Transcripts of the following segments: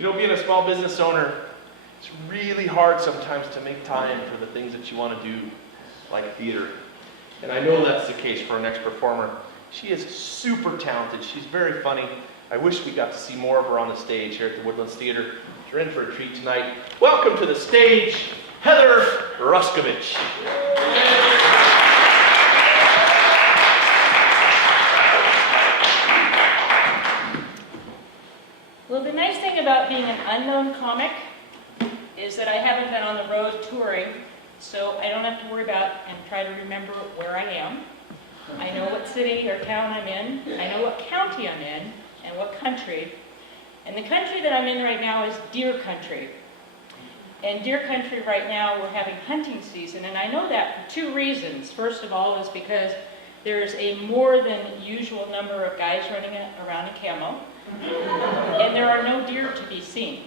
You know, being a small business owner, it's really hard sometimes to make time for the things that you want to do, like theater. And I know that's the case for our next performer. She is super talented. She's very funny. I wish we got to see more of her on the stage here at the Woodlands Theater. You're in for a treat tonight. Welcome to the stage, Heather Ruskievicz. Well, the nice thing about being an unknown comic is that I haven't been on the road touring, so I don't have to worry about and try to remember where I am. I know what city or town I'm in, I know what county I'm in, and what country. And the country that I'm in right now is deer country. And deer country right now, we're having hunting season, and I know that for two reasons. First of all is because there's a more than usual number of guys running around a camo, and there are no deer to be seen.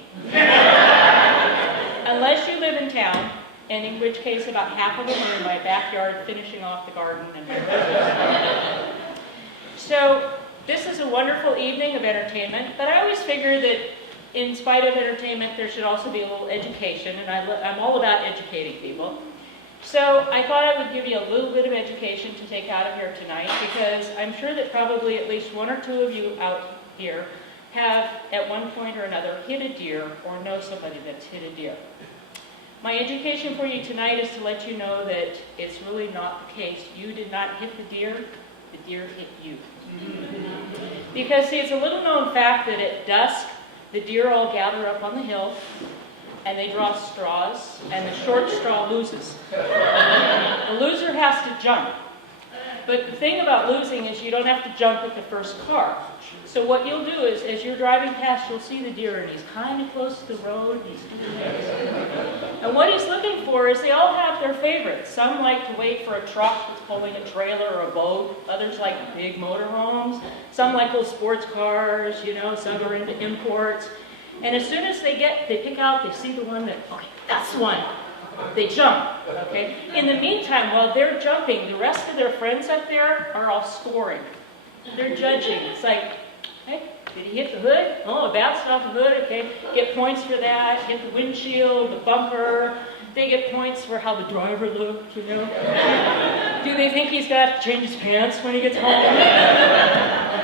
Unless you live in town, and in which case about half of them are in my backyard finishing off the garden and my roses. So this is a wonderful evening of entertainment, but I always figure that in spite of entertainment, there should also be a little education, and I'm all about educating people. So I thought I would give you a little bit of education to take out of here tonight, because I'm sure that probably at least one or two of you out here have, at one point or another, hit a deer or know somebody that's hit a deer. My education for you tonight is to let you know that it's really not the case. You did not hit the deer hit you. Because, see, it's a little known fact that at dusk, the deer all gather up on the hill, and they draw straws, and the short straw loses. The loser has to jump. But the thing about losing is you don't have to jump at the first car. So what you'll do is, as you're driving past, you'll see the deer, and he's kind of close to the road. And what he's looking for is they all have their favorites. Some like to wait for a truck that's pulling a trailer or a boat. Others like big motorhomes. Some like little sports cars, you know. Some are into imports. And as soon as they pick out, they see the one that, okay, that's the one. They jump, okay? In the meantime, while they're jumping, the rest of their friends up there are all scoring. They're judging. It's like, hey, did he hit the hood? Oh, it bounced off the hood, okay. Get points for that. Hit the windshield, the bumper. They get points for how the driver looked, you know. Do they think he's got to change his pants when he gets home?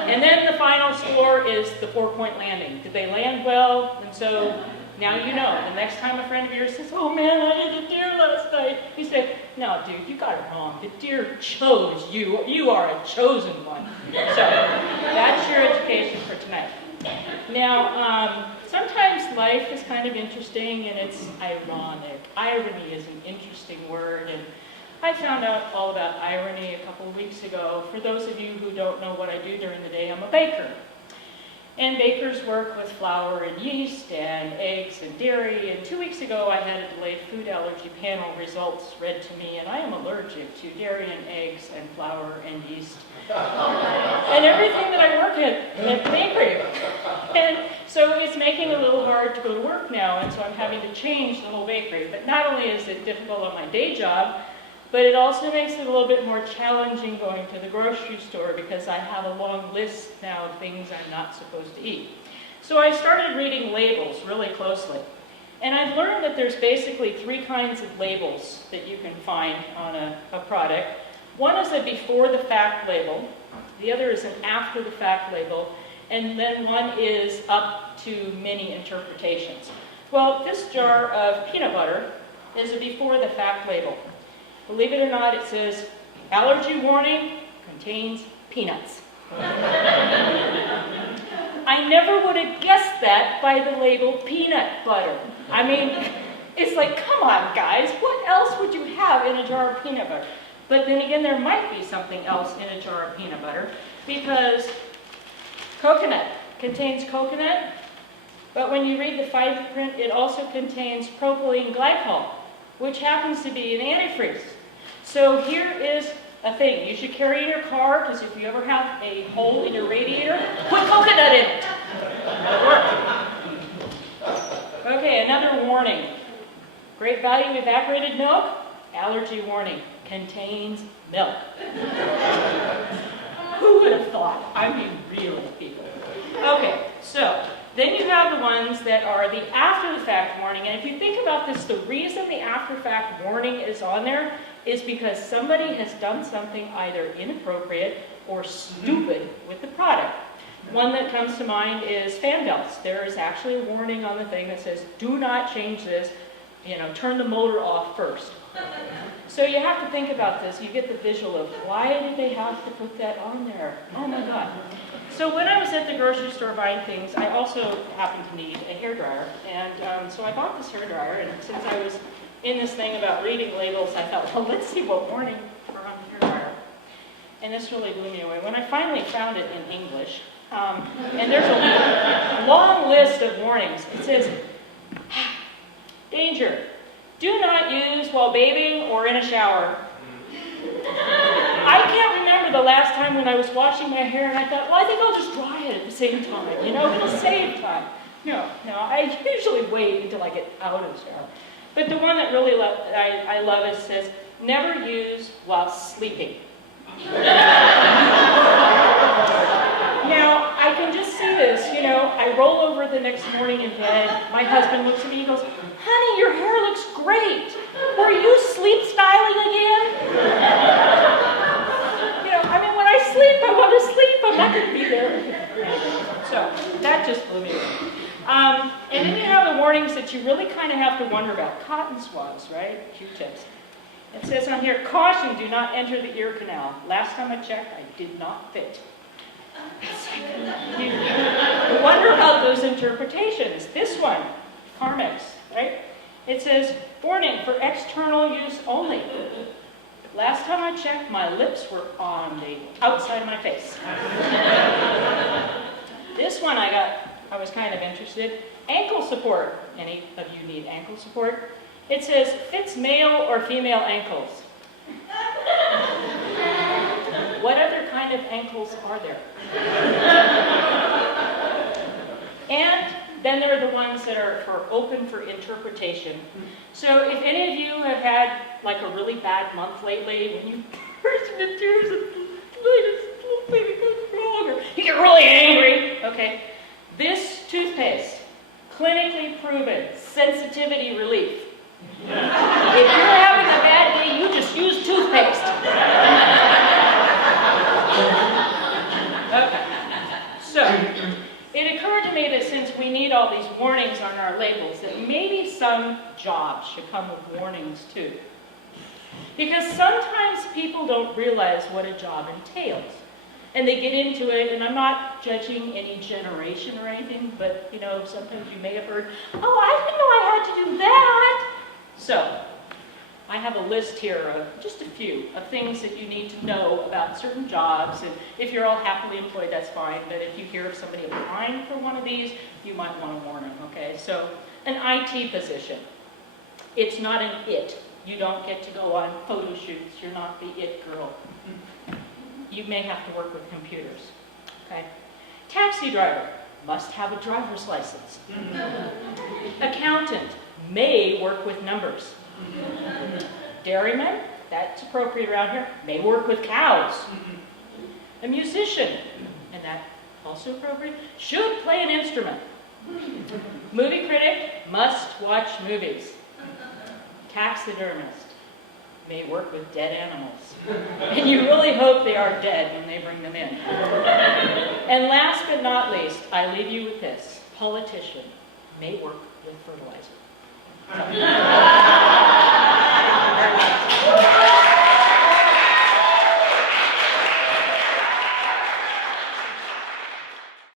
And then the final score is the 4-point landing. Did they land well? And so now you know. The next time a friend of yours says, oh man, I hit a deer last night. You say, no, dude, you got it wrong. The deer chose you. You are a chosen one. So that's your education for tonight. Now, sometimes life is kind of interesting and it's ironic. Irony is an interesting word, and I found out all about irony a couple of weeks ago. For those of you who don't know what I do during the day, I'm a baker. And bakers work with flour and yeast and eggs and dairy. And 2 weeks ago, I had a delayed food allergy panel results read to me, and I am allergic to dairy and eggs and flour and yeast and everything that I work at the bakery. And so it's making it a little hard to go to work now, and so I'm having to change the whole bakery. But not only is it difficult on my day job, but it also makes it a little bit more challenging going to the grocery store, because I have a long list now of things I'm not supposed to eat. So I started reading labels really closely. And I've learned that there's basically 3 kinds of labels that you can find on a product. One is a before the fact label, the other is an after the fact label, and then one is up to many interpretations. Well, this jar of peanut butter is a before the fact label. Believe it or not, it says, allergy warning, contains peanuts. I never would have guessed that by the label peanut butter. I mean, it's like, come on, guys, what else would you have in a jar of peanut butter? But then again, there might be something else in a jar of peanut butter, because coconut contains coconut, but when you read the fine print, it also contains propylene glycol, which happens to be an antifreeze. So here is a thing you should carry in your car, because if you ever have a hole in your radiator, put coconut in it. It'll work. Okay, another warning. Great value evaporated milk, allergy warning, contains milk. Who would have thought? I mean, really, people. Okay, so Then you have the ones that are the after-the-fact warning. And if you think about this, the reason the after-fact warning is on there is because somebody has done something either inappropriate or stupid with the product. One that comes to mind is fan belts. There is actually a warning on the thing that says, do not change this, turn the motor off first. So you have to think about this. You get the visual of why did they have to put that on there? Oh my God. So when I was at the grocery store buying things, I also happened to need a hairdryer. And so I bought this hairdryer, and since I was in this thing about reading labels, I thought, well, let's see what warning are on the hairdryer. And this really blew me away. When I finally found it in English, and there's a long list of warnings. It says, danger, do not use while bathing or in a shower. I can't remember the last time when I was washing my hair and I thought, well, I think I'll just dry it at the same time, it'll save time. No, I usually wait until I get out of the shower. But the one that really I love is says, never use while sleeping. Now, I can just see this, I roll over the next morning in bed, my husband looks at me and goes, honey, your hair looks great. Were you sleep styling again? When I sleep, I want to sleep. I'm not going to be there. So, that just blew me away. And then you have the warnings that you really kind of have to wonder about. Cotton swabs, right? Q-tips. It says on here, caution, do not enter the ear canal. Last time I checked, I did not fit. You wonder about those interpretations. This one, Carmex, right? It says, warning for external use only. Last time I checked, my lips were on the outside of my face. This one I was kind of interested. Ankle support. Any of you need ankle support? It says, fits male or female ankles. What other kind of ankles are there? And then there are the ones that are open for interpretation. So if any of you have had like a really bad month lately, when you burst into tears and you get really angry, okay, this toothpaste, clinically proven, sensitivity relief. If you're having a bad day, you just use toothpaste. Okay. So, it occurred to me that since we need all these warnings on our labels, that maybe some jobs should come with warnings too. Because sometimes people don't realize what a job entails. And they get into it, and I'm not judging any generation or anything, but sometimes you may have heard, oh, I didn't know I had to do that. So, I have a list here of just a few of things that you need to know about certain jobs, and if you're all happily employed, that's fine, but if you hear of somebody applying for one of these, you might want to warn them, okay? So, an IT position. It's not an it. You don't get to go on photo shoots. You're not the it girl. You may have to work with computers, okay? Taxi driver. Must have a driver's license. Accountant. May work with numbers. Dairyman, that's appropriate around here, may work with cows. A musician, and that also appropriate, should play an instrument. Movie critic, must watch movies. Taxidermist, may work with dead animals. And you really hope they are dead when they bring them in. And last but not least, I leave you with this. Politician, may work with fertilizer.